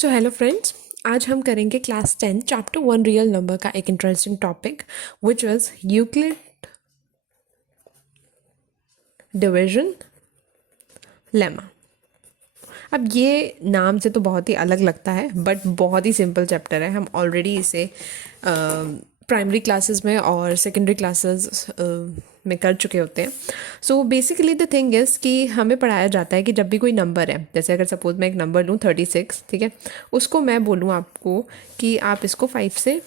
So hello friends, आज हम करेंगे क्लास 10 चैप्टर 1 रियल नंबर का एक interesting topic which was Euclid division lemma. अब ये नाम से तो बहुत ही अलग लगता है बट बहुत ही सिंपल चैप्टर है। हम ऑलरेडी इसे प्राइमरी क्लासेस में और सेकेंडरी क्लासेस में कर चुके होते हैं। So basically the thing is कि हमें पढ़ाया जाता है कि जब भी कोई नंबर है, जैसे अगर सपोज मैं एक नंबर लूँ 36, ठीक है, उसको मैं बोलूँ आपको कि आप इसको 5 से,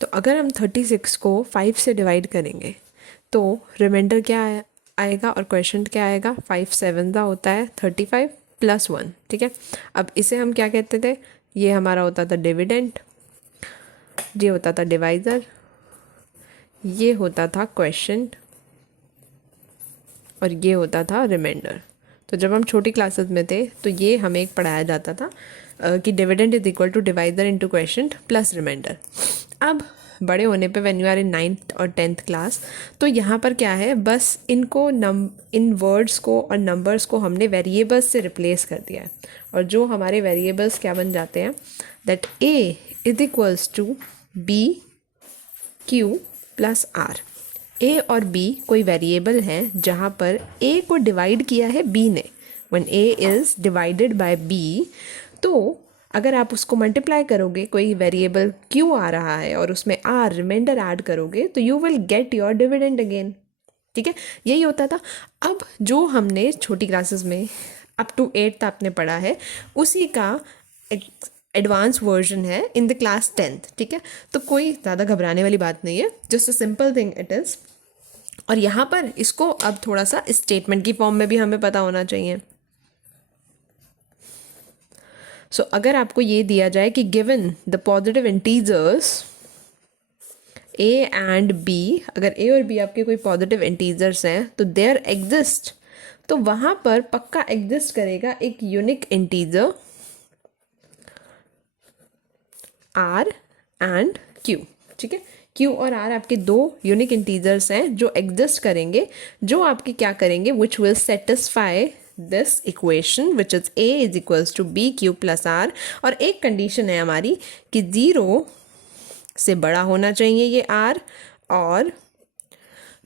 तो अगर हम 36 को 5 से डिवाइड करेंगे तो रिमाइंडर क्या आएगा और क्वेश्चन क्या आएगा। 5 7 का होता है 35 प्लस 1, ठीक है। अब इसे हम क्या कहते थे, ये हमारा होता था डिविडेंड, ये होता था डिवाइज़र, ये होता था क्वेश्चन और ये होता था रिमाइंडर। तो जब हम छोटी क्लासेस में थे तो ये हमें एक पढ़ाया जाता था कि dividend is equal to divisor into quotient plus remainder. अब बड़े होने पे when you are in 9th और 10th क्लास, तो यहाँ पर क्या है, बस इनको इन वर्ड्स को और नंबर्स को हमने वेरिएबल्स से रिप्लेस कर दिया है। और जो हमारे वेरिएबल्स क्या बन जाते हैं, that A is equals to B Q plus R. A और बी कोई वेरिएबल हैं जहाँ पर ए को डिवाइड किया है बी ने। When A is divided by B, तो अगर आप उसको मल्टीप्लाई करोगे, कोई वेरिएबल क्यू आ रहा है और उसमें आर रिमाइंडर ऐड करोगे, तो you will get your dividend again, ठीक है। यही होता था। अब जो हमने छोटी क्लासेस में अप टू 8th आपने पढ़ा है, उसी का एडवांस वर्जन है इन द क्लास 10th, ठीक है। तो कोई ज़्यादा घबराने वाली बात नहीं है, just a simple thing it is. और यहाँ पर इसको अब थोड़ा सा स्टेटमेंट की फॉर्म में भी हमें पता होना चाहिए। सो अगर आपको ये दिया जाए कि given the positive integers A and B, अगर ए और बी आपके कोई पॉजिटिव इंटीजर्स हैं तो देयर एग्जिस्ट, तो वहाँ पर पक्का एग्जिस्ट करेगा एक unique integer R and Q, ठीक है। क्यू और आर आपके दो यूनिक इंटीजर्स हैं जो एग्जिस्ट करेंगे, जो आपके क्या करेंगे, which will satisfy this equation which is A is equals to B Q plus R. और एक कंडीशन है हमारी कि 0 से बड़ा होना चाहिए ये आर और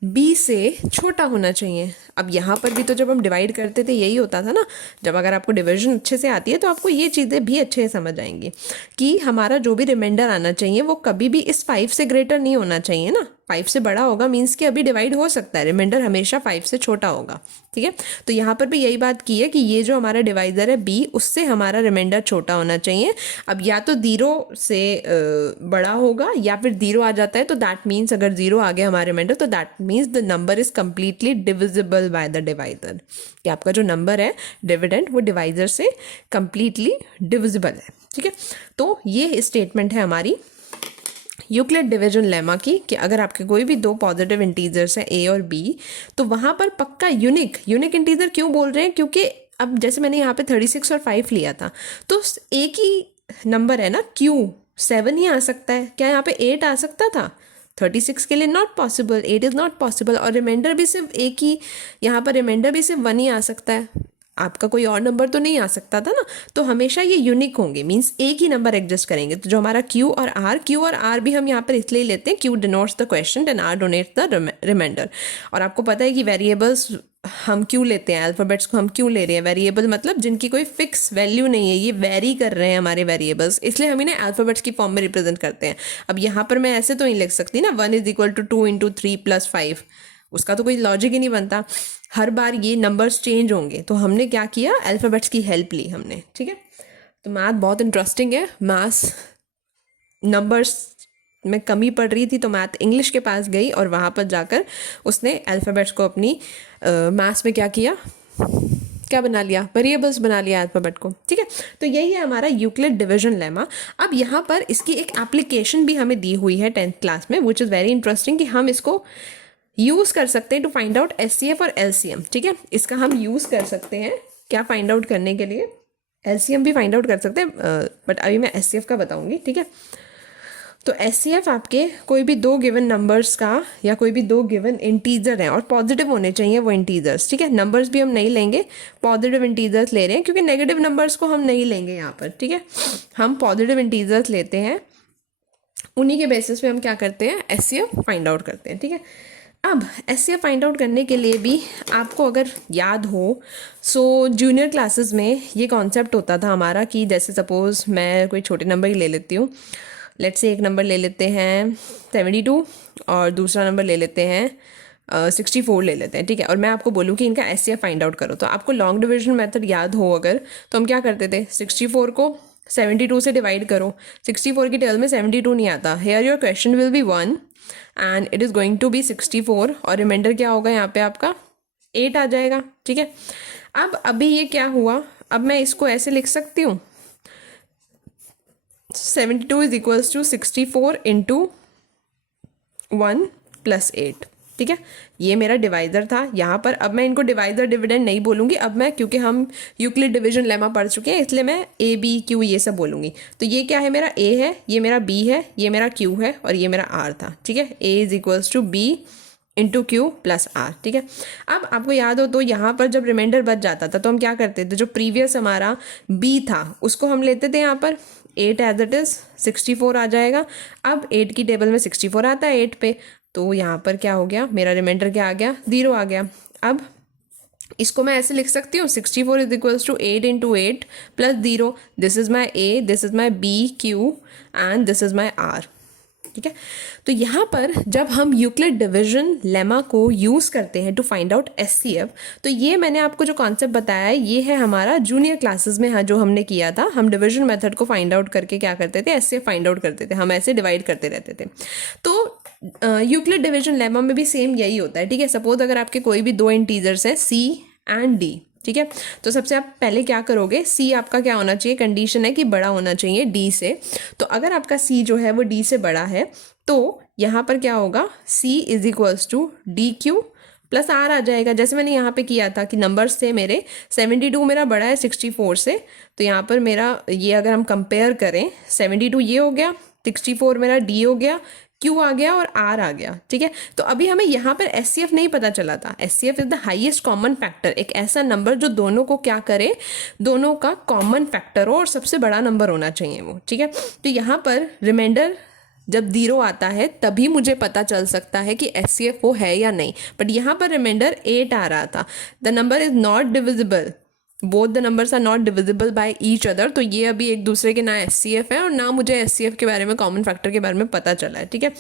बी से छोटा होना चाहिए। अब यहाँ पर भी तो जब हम डिवाइड करते थे यही होता था ना। जब अगर आपको डिवीजन अच्छे से आती है तो आपको ये चीज़ें भी अच्छे से समझ आएंगी कि हमारा जो भी रिमाइंडर आना चाहिए वो कभी भी इस 5 से ग्रेटर नहीं होना चाहिए ना। 5 से बड़ा होगा मीन्स कि अभी डिवाइड हो सकता है, रिमाइंडर हमेशा 5 से छोटा होगा, ठीक है। तो यहाँ पर भी यही बात की है कि ये जो हमारा डिवाइज़र है बी, उससे हमारा रिमाइंडर छोटा होना चाहिए। अब या तो 0 से बड़ा होगा या फिर 0 आ जाता है, तो दैट मीन्स अगर 0 आ गया हमारा रिमाइंडर तो that means the number is completely divisible by the divisor, कि आपका जो नंबर है डिविडेंड वो डिवाइज़र से कम्प्लीटली डिविजिबल है, ठीक है। तो ये स्टेटमेंट है हमारी यूक्लिड डिवीजन लेमा की कि अगर आपके कोई भी दो पॉजिटिव इंटीजर्स हैं ए और बी, तो वहाँ पर पक्का यूनिक इंटीजर क्यों बोल रहे हैं, क्योंकि अब जैसे मैंने यहाँ पे 36 और 5 लिया था, तो एक ही नंबर है ना, क्यू 7 ही आ सकता है, क्या यहाँ पे 8 आ सकता था? 36 के लिए not possible, 8 is not possible. और रिमाइंडर भी सिर्फ एक ही, यहाँ पर रिमाइंडर भी सिर्फ 1 ही आ सकता है, आपका कोई और नंबर तो नहीं आ सकता था ना। तो हमेशा ये यूनिक होंगे, मींस एक ही नंबर एडजस्ट करेंगे। तो जो हमारा क्यू और आर भी हम यहाँ पर इसलिए लेते हैं, Q denotes the quotient and R denotes the remainder. और आपको पता है कि वेरिएबल्स हम क्यों लेते हैं, अल्फ़ाबेट्स को हम क्यों ले रहे हैं, वेरिएबल मतलब जिनकी कोई फिक्स वैल्यू नहीं है, ये वेरी कर रहे हैं हमारे वेरिएबल्स, इसलिए हम इन्हें अल्फ़ाबेट्स की फॉर्म में रिप्रेजेंट करते हैं। अब यहाँ पर मैं ऐसे तो नहीं लिख सकती ना 1 is equal to 2 into 3 plus 5, उसका तो कोई लॉजिक ही नहीं बनता। हर बार ये नंबर्स चेंज होंगे, तो हमने क्या किया, अल्फ़ाबेट्स की हेल्प ली हमने, ठीक है। तो मैथ बहुत इंटरेस्टिंग है। मैथ्स नंबर्स में कमी पड़ रही थी तो मैथ इंग्लिश के पास गई और वहाँ पर जाकर उसने अल्फ़ाबेट्स को अपनी मैथ्स में क्या बना लिया, वेरिएबल्स बना लिया अल्फ़ाबेट को, ठीक है। तो यही है हमारा यूक्लिड डिवीजन लेमा। अब यहाँ पर इसकी एक एप्लीकेशन भी हमें दी हुई है 10th क्लास में, विच इज़ वेरी इंटरेस्टिंग, कि हम इसको यूज़ कर सकते हैं टू फाइंड आउट एचसीएफ और एलसीएम, ठीक है। इसका हम यूज़ कर सकते हैं क्या फाइंड आउट करने के लिए, एलसीएम भी फाइंड आउट कर सकते हैं, बट अभी मैं एचसीएफ का बताऊंगी, ठीक है। तो एचसीएफ आपके कोई भी दो गिवन नंबर्स का या कोई भी दो गिवन इंटीजर हैं और पॉजिटिव होने चाहिए वो इंटीजर्स, ठीक है। नंबर्स भी हम नहीं लेंगे, पॉजिटिव इंटीजर्स ले रहे हैं क्योंकि नेगेटिव नंबर्स को हम नहीं लेंगे यहाँ पर, ठीक है। हम पॉजिटिव इंटीजर्स लेते हैं, उन्हीं के बेसिस पे हम क्या करते हैं, एचसीएफ फाइंड आउट करते हैं, ठीक है। अब एचसीएफ फाइंड आउट करने के लिए भी आपको अगर याद हो, सो जूनियर क्लासेस में ये कॉन्सेप्ट होता था हमारा कि जैसे सपोज़ मैं कोई छोटे नंबर ही ले लेती हूँ, लेट्स से एक नंबर ले लेते हैं 72 और दूसरा नंबर ले लेते हैं 64 ले लेते हैं, ठीक है। और मैं आपको बोलूँ कि इनका एचसीएफ फाइंड आउट करो, तो आपको लॉन्ग डिविजन मेथड याद हो अगर, तो हम क्या करते थे, 64 को 72 से डिवाइड करो। 64 की टेबल में 72 नहीं आता, here your quotient will be 1 and it is going to be 64 और रिमाइंडर क्या होगा यहाँ पे आपका 8 आ जाएगा, ठीक है। अब अभी ये क्या हुआ, अब मैं इसको ऐसे लिख सकती हूँ 72 इज इक्वल्स टू 64 इंटू 1 + 8, ठीक है। ये मेरा डिवाइज़र था यहाँ पर। अब मैं इनको डिवाइज़र डिविडेंड नहीं बोलूँगी, अब मैं, क्योंकि हम यूक्लिड डिवीजन लेमा पढ़ चुके हैं, इसलिए मैं ए बी क्यू ये सब बोलूँगी। तो ये क्या है, मेरा ए है, ये मेरा बी है, ये मेरा क्यू है और ये मेरा आर था, ठीक है। A is equals to B into Q plus R, ठीक है। अब आपको याद हो तो यहाँ पर जब रिमाइंडर बच जाता था तो हम क्या करते थे, जो प्रीवियस हमारा बी था उसको हम लेते थे यहाँ पर 8 एज इट इज़ 64 आ जाएगा। अब 8 की टेबल में 64 आता है 8 पे, तो यहाँ पर क्या हो गया, मेरा रिमाइंडर क्या आ गया, 0 आ गया। अब इसको मैं ऐसे लिख सकती हूँ 64 is equals to 8 into 8 plus 0, this is my A, this is my B Q and this is my R, ठीक है। तो यहाँ पर जब हम यूक्लिड डिवीजन लेमा को यूज़ करते हैं टू फाइंड आउट एचसीएफ, तो ये मैंने आपको जो कॉन्सेप्ट बताया है ये है हमारा जूनियर क्लासेस में, हाँ, जो हमने किया था। हम डिवीजन मेथड को फाइंड आउट करके क्या करते थे, एचसीएफ फाइंड आउट करते थे, हम ऐसे डिवाइड करते रहते थे। तो यूक्लिड डिवीजन लेमा में भी सेम यही होता है, ठीक है। सपोज अगर आपके कोई भी दो इंटीजर्स हैं सी एंड डी, ठीक है, तो सबसे आप पहले क्या करोगे, सी आपका क्या होना चाहिए, कंडीशन है कि बड़ा होना चाहिए डी से। तो अगर आपका सी जो है वो डी से बड़ा है तो यहाँ पर क्या होगा, C is equals to D Q plus R आ जाएगा। जैसे मैंने यहाँ पे किया था कि नंबर्स थे मेरे, 72 मेरा बड़ा है 64 से, तो यहाँ पर मेरा ये अगर हम कंपेयर करें 72 ये हो गया, 64 मेरा डी हो गया, क्यू आ गया और आर आ गया, ठीक है। तो अभी हमें यहाँ पर एचसीएफ नहीं पता चला था। HCF is the highest common factor, एक ऐसा नंबर जो दोनों को क्या करे, दोनों का कॉमन फैक्टर हो और सबसे बड़ा नंबर होना चाहिए वो, ठीक है। तो यहाँ पर रिमाइंडर जब 0 आता है तभी मुझे पता चल सकता है कि एचसीएफ वो है या नहीं, बट यहाँ पर रिमाइंडर 8 आ रहा था। The number is not divisible, both the numbers are not divisible by each other. तो ये अभी एक दूसरे के ना एचसीएफ है और ना मुझे एचसीएफ के बारे में, कॉमन फैक्टर के बारे में पता चला है, ठीक है।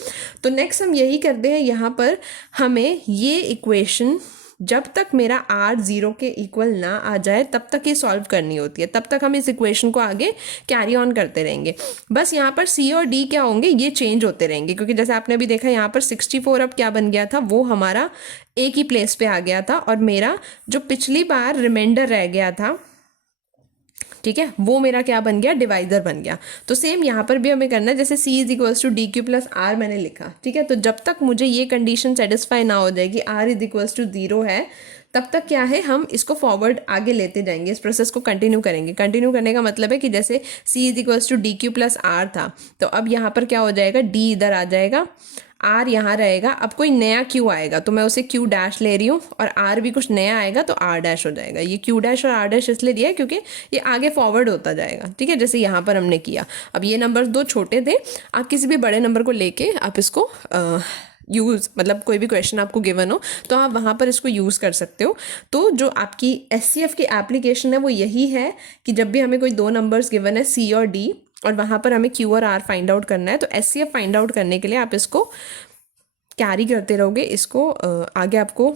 तो नेक्स्ट हम यही करते हैं, यहाँ पर हमें ये इक्वेशन जब तक मेरा आर 0 के इक्वल ना आ जाए तब तक ये सॉल्व करनी होती है, तब तक हम इस इक्वेशन को आगे कैरी ऑन करते रहेंगे। बस यहाँ पर सी और डी क्या होंगे, ये चेंज होते रहेंगे, क्योंकि जैसे आपने अभी देखा यहाँ पर 64 अब क्या बन गया था, वो हमारा एक ही प्लेस पे आ गया था और मेरा जो पिछली बार रिमाइंडर रह गया था, ठीक है, वो मेरा क्या बन गया, डिवाइजर बन गया। तो सेम यहाँ पर भी हमें करना है, जैसे c is equals to D Q plus R मैंने लिखा, ठीक है। तो जब तक मुझे ये कंडीशन सेटिस्फाई ना हो जाए कि r इज इक्वल्स टू 0 है, तब तक क्या है, हम इसको फॉरवर्ड आगे लेते जाएंगे, इस प्रोसेस को कंटिन्यू करेंगे। कंटिन्यू करने का मतलब है कि जैसे c is equals to D Q plus R था, तो अब यहाँ पर क्या हो जाएगा, d इधर आ जाएगा, आर यहाँ रहेगा। अब कोई नया क्यू आएगा तो मैं उसे क्यू डैश ले रही हूँ और आर भी कुछ नया आएगा तो आर डैश हो जाएगा। ये क्यू डैश और आर डैश इसलिए दिया है क्योंकि ये आगे फॉरवर्ड होता जाएगा, ठीक है, जैसे यहाँ पर हमने किया। अब ये नंबर्स दो छोटे थे, आप किसी भी बड़े नंबर को लेके आप इसको यूज़, मतलब कोई भी क्वेश्चन आपको गिवन हो तो आप वहाँ पर इसको यूज़ कर सकते हो। तो जो आपकी एचसीएफ की एप्लीकेशन है वो यही है कि जब भी हमें कोई दो नंबर्स गिवन है सी और डी और वहाँ पर हमें क्यू और आर फाइंड आउट करना है, तो एचसीएफ फाइंड आउट करने के लिए आप इसको कैरी करते रहोगे, इसको आगे आपको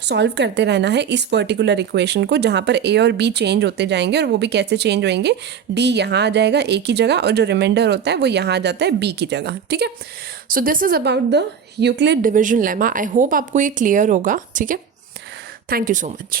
सॉल्व करते रहना है इस पर्टिकुलर इक्वेशन को, जहाँ पर ए और बी चेंज होते जाएंगे। और वो भी कैसे चेंज होंगे, डी यहाँ आ जाएगा ए की जगह और जो रिमाइंडर होता है वो यहाँ आ जाता है बी की जगह, ठीक है। So this is about the Euclid division lemma. I hope आपको ये क्लियर होगा, ठीक है। Thank you so much.